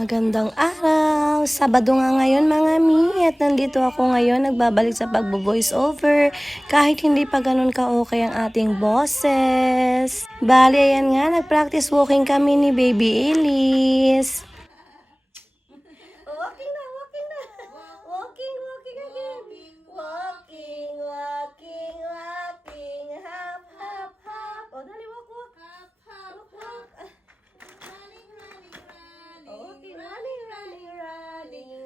Magandang araw! Sabado nga ngayon mga mi at nandito ako ngayon nagbabalik sa pagbo-voice over kahit hindi pa ganun ka-okay ang ating boses. Bali, ayan nga, nag-practice walking kami ni Baby Elise. Walking na! Walking na! Walking! Walking again! Walking! Walking! Walking! Hop! Hop! Hop! O, dali, walk! Walk! Hop! Hop! Walk! Okay, running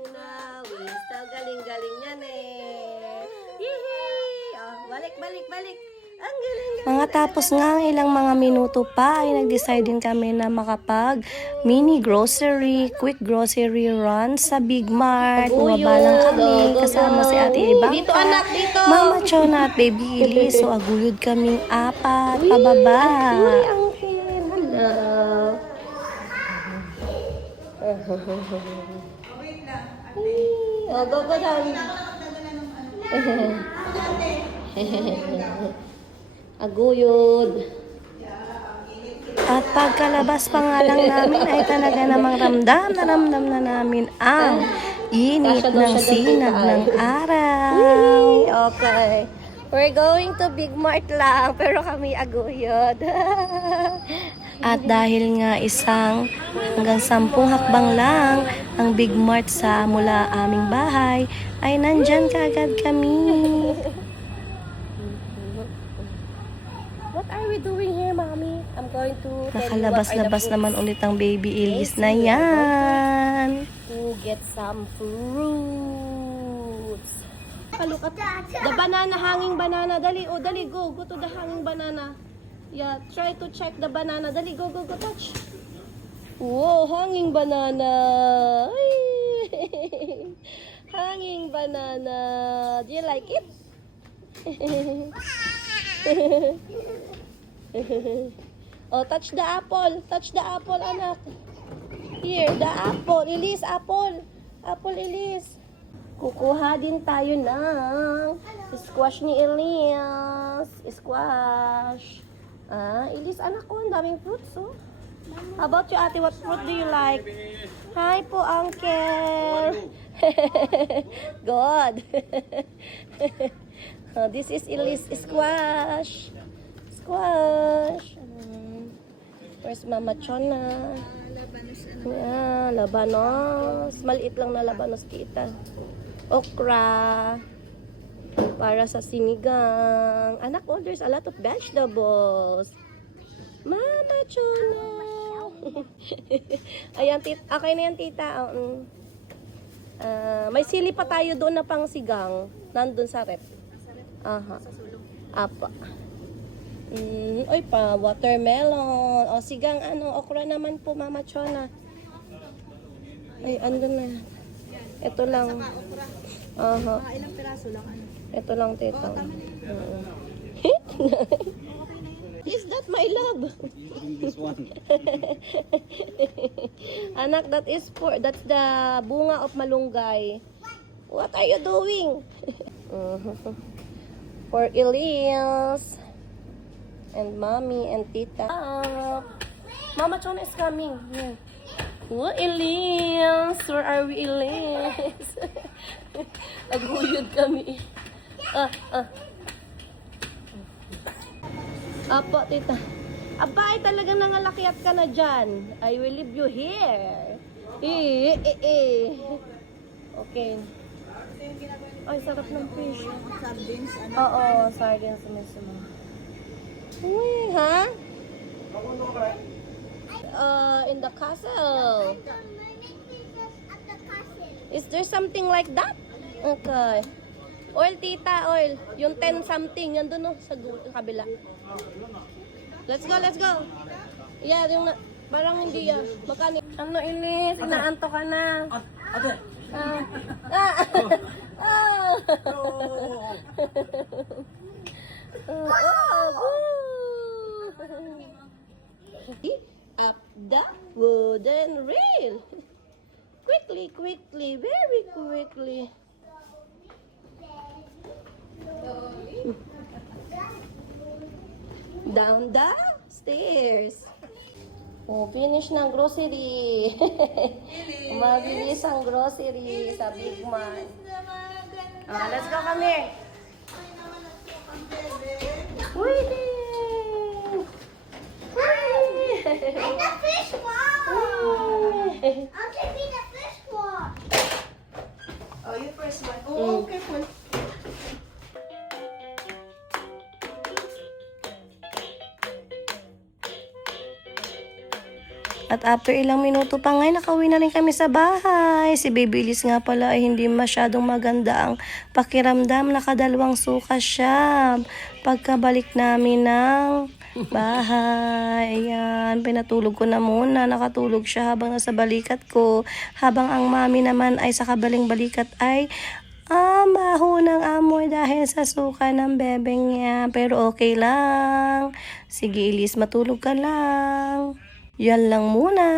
na. Wista, galing-galing yan eh. Yehey! Oh, balik. Ang galing. Mga tapos nga ang ilang mga minuto pa ay nag-decide din kami na makapag mini grocery, quick grocery run sa Big Mart. Bumaba lang kami kasama si Ate Ibangka, dito, anak, dito. Mama Chona at Baby Elise. So aguyod kaming apat pababa. Uy, ang cute. Hello. Wait lang. Oh, go down. Aguyod. At pagkalabas pa nga lang namin ay talaga namang ramdam na namin ang init ng sinag ng araw. Okay. We're going to Big Mart lang pero kami aguyod. At dahil nga isang hanggang 10 hakbang lang ang Big Mart sa mula aming bahay, ay nandyan kaagad kami. What are we doing here, Mommy? I'm going to nakalabas-labas naman ulit ang Baby Elise na yan. To get some fruits. Look at the banana, hanging banana. Dali, oh, dali, go to the hanging banana. Yeah, try to check the banana. Dali, go, touch. Whoa, hanging banana. Ay. Hanging banana. Do you like it? Oh, touch the apple. Touch the apple, anak. Here, the apple. Elise, apple. Apple, Elise. Kukuha din tayo ng squash ni Elise. Squash. Elise, anak ko, ang daming fruits, oh. How about you, ate? What fruit do you like? Hi po, uncle. Good. This is Elise squash. Squash. Where's Mama Chona? Labanos. Maliit lang na labanos kita. Okra. Para sa sinigang. Anak, oh, there's a lot of vegetables. Mama Chona. Ayan, okay na yan, tita. May sili pa tayo doon na pang sigang. Nandun sa rep. Aha. Apa. Oy pa, watermelon. O, sigang okra naman po, Mama Chona. Ay, andun na. Ito lang. Aha. Ilang piraso lang? Ito lang, tita. Is that my love? This one. Anak, that's the bunga of malunggay. What are you doing? For Elise and mommy and tita. Mama Chona is coming. Here. Oh, Elise. Where are we, Elise? Aguyod kami. Apo, tita. Abay, talagang nangalakyat ka na dyan. I will leave you here. Okay. Ay, sarap ng fish. Sardines, Oo, sardines mismo. Uy, ha? In the castle. Is there something like that? Okay. Oil, tita, oil. Yung 10 something, yan doon, sa kabila. Let's go. Yeah, yung parang hindi yan. Makani. Ano, Elise? Inaanto ka na. Ate. Up the wooden rail. Quickly, very quickly. Down the stairs. Oh, finish ng grocery. Mabilis ang grocery sa Big Man. Let's go, come here. Uy! And the fish one. I'll give me the fish one. Oh, you first one. Oh, careful. At after ilang minuto pa nga, nakauwi na rin kami sa bahay. Si Baby Liz nga pala ay hindi masyadong maganda ang pakiramdam. Nakadalawang suka siya. Pagkabalik namin ng bahay. Ayan, pinatulog ko na muna. Nakatulog siya habang nasa balikat ko. Habang ang mami naman ay sa kabaling balikat ay baho ng amoy dahil sa suka ng bebeng niya. Pero okay lang. Sige, Liz, matulog ka lang. Yan lang muna.